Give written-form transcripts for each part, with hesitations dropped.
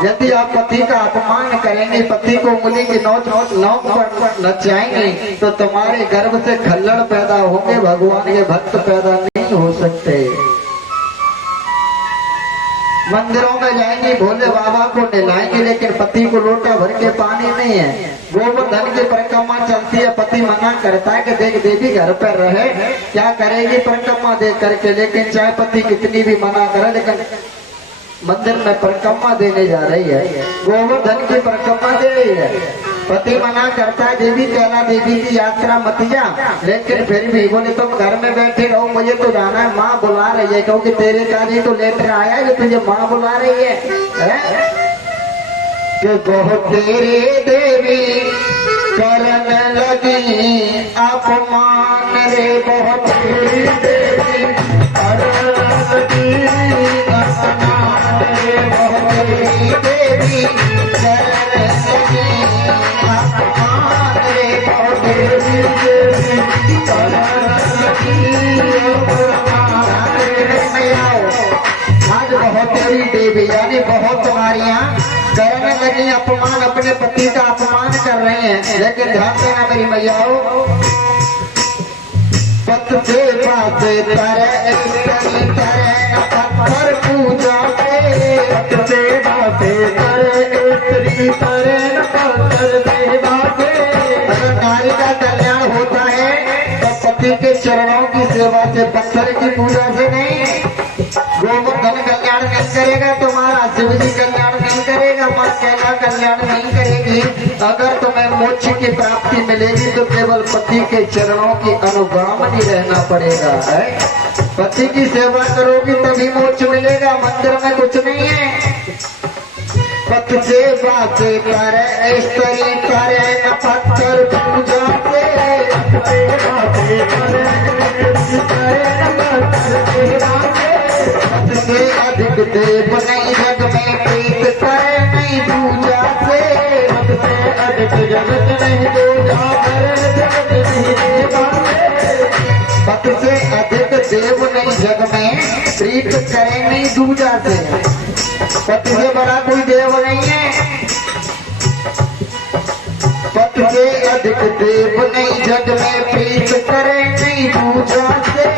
यदि आप पति का अपमान करेंगे, पति को उंगली की नोक पर नचाएंगे तो तुम्हारे गर्भ से खल्लड़ पैदा होंगे, भगवान के भक्त पैदा नहीं हो सकते। मंदिरों में जाएंगे, भोले बाबा को नहलाएंगे, लेकिन पति को लोटा भर के पानी नहीं है। गोवर्धन की परिक्रमा चलती है, पति मना करता है कि देख देवी घर पर रहे, क्या करेगी परिक्रमा देख करके, लेकिन चाहे पति कितनी भी मना करे, लेकिन मंदिर में परिक्रमा देने जा रही है, गोवर्धन की परिक्रमा दे रही है। पति मना करता है, देवी कैला देवी की यात्रा मत जा, लेकिन फिर भी बोले तुम घर में बैठे रहो, मुझे तो जाना है, माँ बुला रही है, क्योंकि तेरे कार्य तो लेटर आया है, तुझे माँ बुला रही है, कि बहुत तेरे देवी करने लगी अपमान रे, बहुत तेरी देवी करने लगी अपमान रे, बहुत तेरी देवी करने लगी अपमान रे, बहुत तेरी देवी करने लगी अपमान रे। आज बहुत तेरी देवी यानी बहुत तुम्हारियां करने लगी अपमान, अपने पति का अपमान कर रहे हैं। लेकिन ध्यान देना मेरी मैयाओं, पत से बात करे पत्थर पूजा के, पत से बात करे स्त्री करे पत्थर सेवा से। अगर नारी का कल्याण होता है तो पति के चरणों की सेवा से, पत्थर की पूजा से नहीं। गोवर्धन कल्याण नहीं करेगा तुम्हारा, शिव जी कल्याण नहीं करेगा, माँ कैला कल्याण नहीं करेगी। अगर तुम्हें मोक्ष की प्राप्ति मिलेगी तो केवल पति के चरणों की अनुगामी रहना पड़ेगा। है पति की सेवा करोगी तभी मोक्ष मिलेगा, मंदिर में कुछ नहीं है। पत से बात करे स्त्री करे न पत्थर पूजा से, से अधिक देव नहीं जग में प्रीत करे नहीं पूजा से, से अधिक जगत नहीं पूजा करे जगत नहीं देवा से। पत से अधिक देव नहीं जग में प्रीत करे नहीं दूजा से, पति से बड़ा कोई देव नहीं है। पत से अधिक देव नहीं जग में प्रीत करे नहीं दूजा से,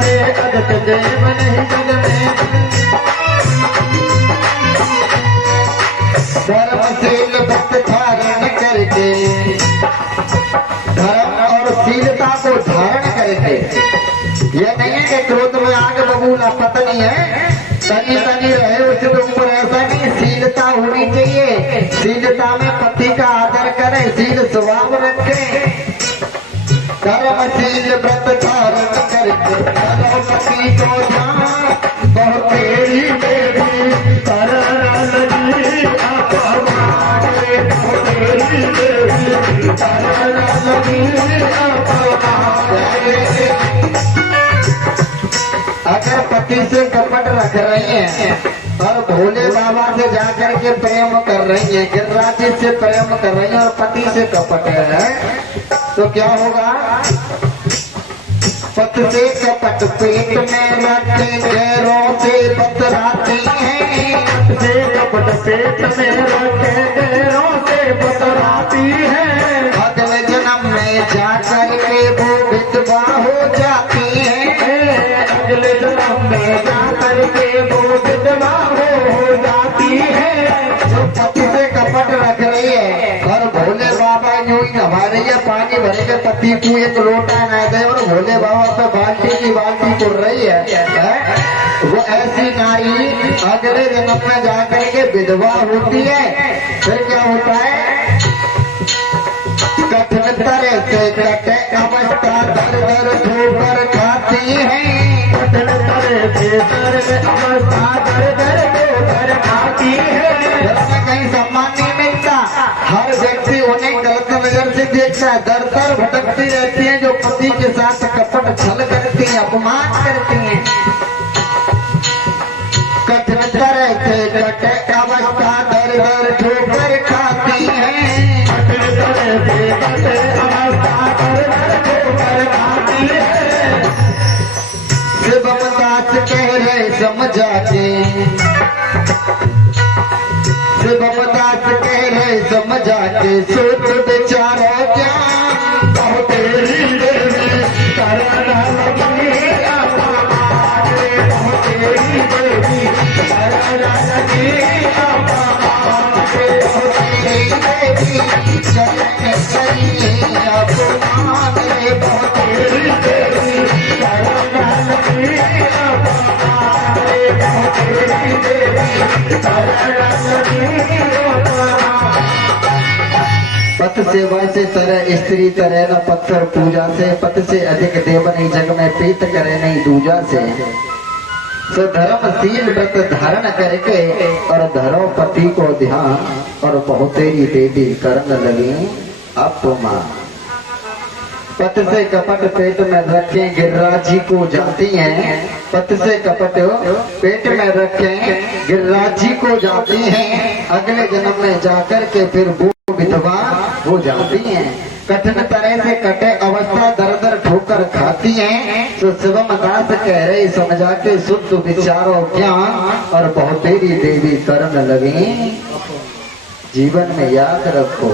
से अधिक देव नहीं जग में। धर्मशील भक्त धारण करके, धर्म और शीलता को धारण करके, यह नहीं है कि क्रोध में आग बबूला पत्नी है, तनी तनी रहे उसके ऊपर, ऐसा नहीं। शीलता होनी चाहिए, शीलता में पति का आदर करें, शील स्वभाव रखें। धर्मशील व्रत धारण करके धर्मपति को ध्यान, बहुत तेरी देवी करने लगी अपमान रे, बहुत तेरी देवी करने लगी अपमान रे। अगर पति से कपट रख रही हैं और भोले बाबा से जाकर के प्रेम कर रही हैं, गिरिराज जी से प्रेम कर रही हैं और पति से कपट है, तो क्या होगा? पत से कपट पेट में रखे गैरों से बतराती है, पत से कपट पेट में रखे गैरों से बतराती है। अगले जन्म में जाकर के वो विधवा हो जाती है, अगले जन्म में जाकर के वो विधवा हो जाती है। जो पति से कपट रख रही है और भोले बाबा यूं ही हमारे ये पानी भरे के पति को एक लोटा न दे और भोले बाबा पे बाल्टी की बाल्टी उड़ रही है, वो ऐसी नारी अगले जन्म में जाकर के विधवा होती है। फिर क्या होता है? कठिन तरह से कटे अवस्था दर दर ठोकर खाती है, कठिन तरह से अवस्था दर दर ठोकर खाती है। कहीं सम्मान नहीं मिलता, हर व्यक्ति उन्हें गलत नजर से देखता है, दर दर भटकती रहती है। जो पति के साथ कपट छल करती है, अपमान करती है। कठिन तरह से कटे अवस्था दर दर ठोकर खाती है, कठिन तरह से कटे अवस्था दर दर ठोकर खाती है। शिवम दास कह रहे समझा के, अपमान तेरी देवी चरण करिए अपमान तेरी देवी चरण करिए अपमान तेरी देवी चरण करिए अपमान। पत सेवा से तरह स्त्री तरह न पत्थर पूजा से, पत से अधिक देव नहीं जग में प्रीत करे नहीं दूजा से। तो धर्मशील व्रत धारण करके और धरो पति को ध्यान और बहुतेरी देवी करन लगी अपमान। पत से कपट पेट में रखे गिरिराज जी को जाती हैं, पत से कपट पेट में रखे गिरिराज जी को जाती हैं, अगले जन्म में जाकर के फिर वो विधवा हो जाती हैं। कठिन तरह से कटे अवस्था दर दर ठोकर खाती हैं। तो शिवम दास कह रहे समझा के शुद्ध विचारो ज्ञान और बहुतेरी देवी करन लगी। जीवन में याद रखो,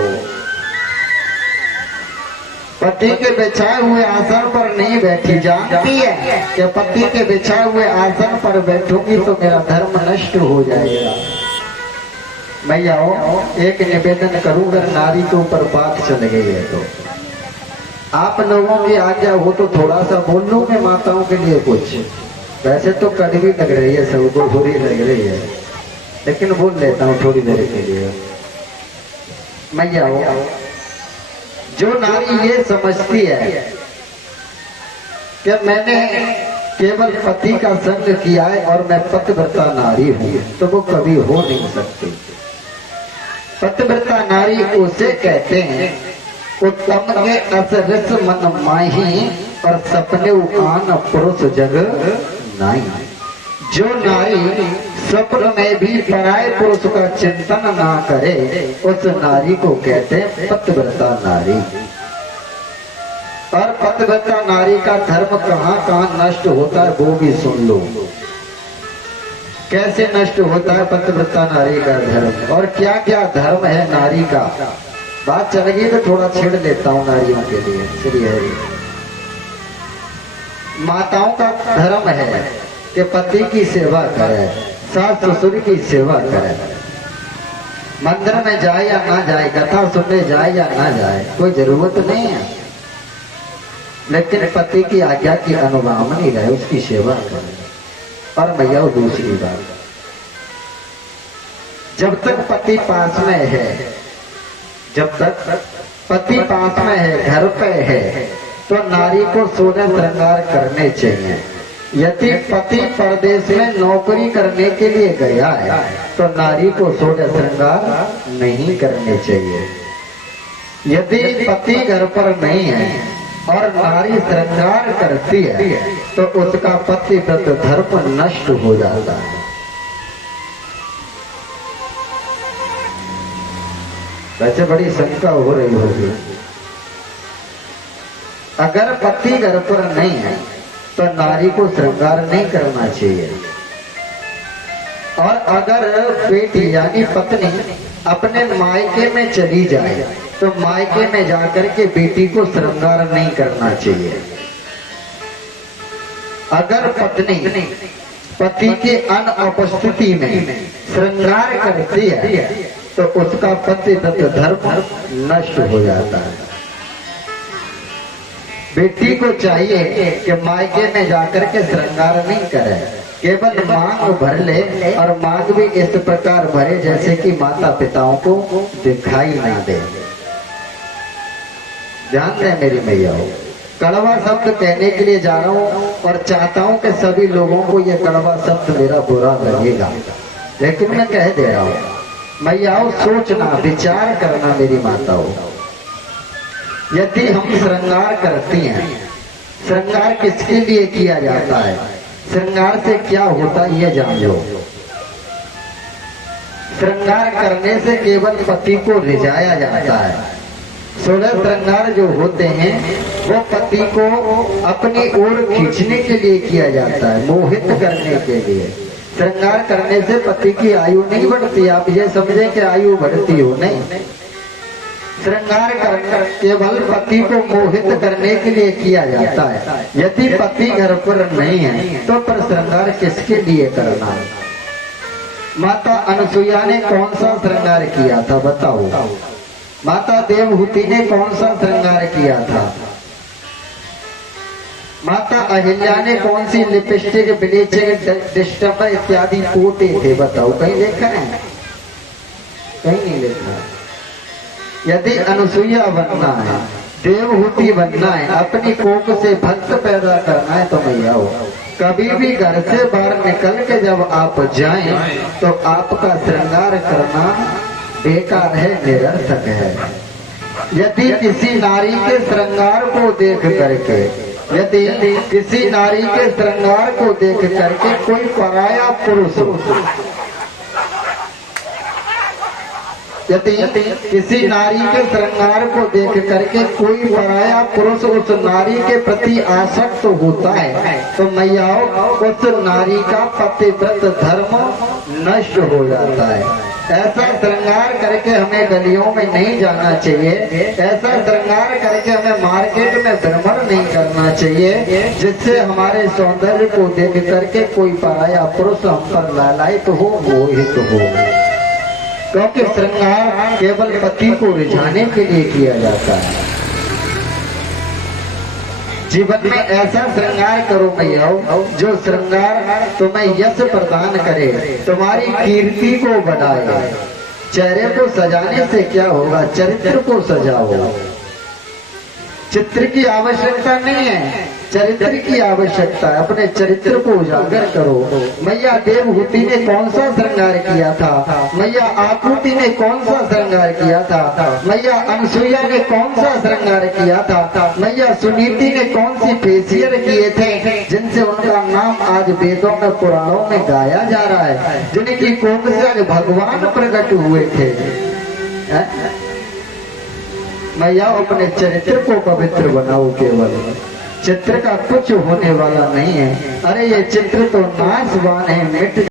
पति के बिछाए हुए आसन पर नहीं बैठी, जानती है कि पति के बिछाए हुए आसन पर बैठूंगी तो मेरा धर्म नष्ट हो जाएगा। मैं आओ एक निवेदन करूं, अगर नारी के ऊपर बात चल गई है तो आप लोगों की आज्ञा हो तो थोड़ा सा बोल लूं मैं माताओं के लिए कुछ। वैसे तो कड़वी लग रही है, सबको बुरी लग रही है, लेकिन बोल लेता हूँ थोड़ी देर के लिए। मैं आओ, जो नारी ये समझती है कि मैंने केवल पति का संग किया है और मैं पतिव्रता नारी हूं, तो वो कभी हो नहीं सकती। पतिव्रता नारी उसे कहते हैं उत्तम के असरस मन माही और सपने उकान पुरुष जग नाई। जो नारी स्वप्न में भी पराये पुरुष का चिंतन ना करे उस नारी को कहते हैं पतिव्रता नारी। और पतिव्रता नारी का धर्म कहाँ कहाँ नष्ट होता है वो भी सुन लो। कैसे नष्ट होता है पतिव्रता नारी का धर्म और क्या क्या धर्म है नारी का। बात चल गई तो थोड़ा छेड़ लेता हूँ नारियों के लिए। श्री हरि। माताओं का धर्म है कि पति की सेवा करे, सास ससुर की सेवा करे, मंदिर में जाए या ना जाए, कथा सुनने जाए या ना जाए, कोई जरूरत नहीं है, लेकिन पति की आज्ञा की अनुगामी रहे, उसकी सेवा करे। और भैया दूसरी बात, जब तक पति पास में है, जब तक पति पास में है, घर पे है, तो नारी को सोने श्रृंगार करने चाहिए। यदि पति परदेश में नौकरी करने के लिए गया है तो नारी को सोने श्रृंगार नहीं करने चाहिए। यदि पति घर पर नहीं है और नारी श्रृंगार करती है तो उसका पतिव्रत धर्म नष्ट हो जाता है। वैसे बड़ी शंका हो रही होगी, अगर पति घर पर नहीं है तो नारी को श्रृंगार नहीं करना चाहिए। और अगर बेटी यानी पत्नी अपने मायके में चली जाए तो मायके में जाकर के बेटी को श्रृंगार नहीं करना चाहिए। अगर पत्नी पति के अनुपस्थिति में श्रृंगार करती है तो उसका पतिव्रत धर्म नष्ट हो जाता है। बेटी को चाहिए कि मायके में जाकर के श्रृंगार नहीं करे, केवल मांग भर ले और मांग भी इस प्रकार भरे जैसे कि माता पिताओं को दिखाई ना दे। ध्यान दें मेरी मैयाओं, कड़वा शब्द कहने के लिए जा रहा हूँ और चाहता हूँ कि सभी लोगों को ये कड़वा शब्द मेरा बुरा लगेगा, लेकिन मैं कह दे रहा हूँ। मैयाओं सोचना, विचार करना मेरी माताओं। यदि हम श्रृंगार करती हैं, श्रृंगार किसके लिए किया जाता है, श्रृंगार से क्या होता है ये जान लो। श्रृंगार करने से केवल पति को रिझाया जाता है। 16 श्रृंगार जो होते हैं वो पति को अपनी ओर खींचने के लिए किया जाता है, मोहित करने के लिए। श्रृंगार करने से पति की आयु नहीं बढ़ती, आप ये समझे कि आयु बढ़ती हो, नहीं। श्रृंगार कर केवल पति को मोहित करने के लिए किया जाता है। यदि पति घर पर नहीं है तो पर श्रृंगार किसके लिए करना है। माता अनसुईया ने कौन सा श्रृंगार किया था बताओ? माता देवहूति ने कौन सा श्रृंगार किया था? माता अहिल्या ने कौन सी लिपस्टिक, ब्लीचिंग, डिस्टर्बर इत्यादि पोते थे बताओ? कहीं लिखा है? कहीं नहीं लिखा। यदि अनसुईया बनना है, देवहूति बनना है, अपनी कोख से भक्त पैदा करना है तो मैया हो, कभी भी घर से बाहर निकल के जब आप जाएं तो आपका श्रृंगार करना बेकार है, निरर्थक है। यदि किसी नारी के श्रृंगार को देख करके, यदि किसी नारी के श्रृंगार को देख करके कोई पराया पुरुष, यदि किसी नारी के श्रृंगार को देख करके कोई पराया पुरुष उस नारी के प्रति आसक्त होता है तो मैयाओं उस नारी का पतिव्रत धर्म नष्ट हो जाता है। ऐसा श्रृंगार करके हमें गलियों में नहीं जाना चाहिए, ऐसा श्रृंगार करके हमें मार्केट में भ्रमण नहीं करना चाहिए जिससे हमारे सौंदर्य को देख करके कोई पराया पुरुष हम पर लालायित हो, मोहित हो। क्योंकि श्रृंगार केवल पति को रिझाने के लिए किया जाता है। जीवन में ऐसा श्रृंगार करो मैया जो श्रृंगार तुम्हें यश प्रदान करे, तुम्हारी कीर्ति को बढ़ाए। चेहरे को सजाने से क्या होगा? चरित्र को सजाओ। चित्र की आवश्यकता नहीं है, चरित्र की आवश्यकता है। अपने चरित्र को उजागर करो। मैया देवहूति ने कौन सा श्रृंगार किया था? मैया आकृति ने कौन सा श्रृंगार किया था? मैया अनसुईया ने कौन सा श्रृंगार किया था? मैया सुनीति ने कौन सी फेसियल किए थे जिनसे उनका नाम आज वेदों में, पुराणों में गाया जा रहा है, जिनकी कोख से आज भगवान प्रकट हुए थे। मैया अपने चरित्र को पवित्र बनाओ। केवल चित्र का कुछ होने वाला नहीं है। अरे ये चित्र तो नाशवान है, मिट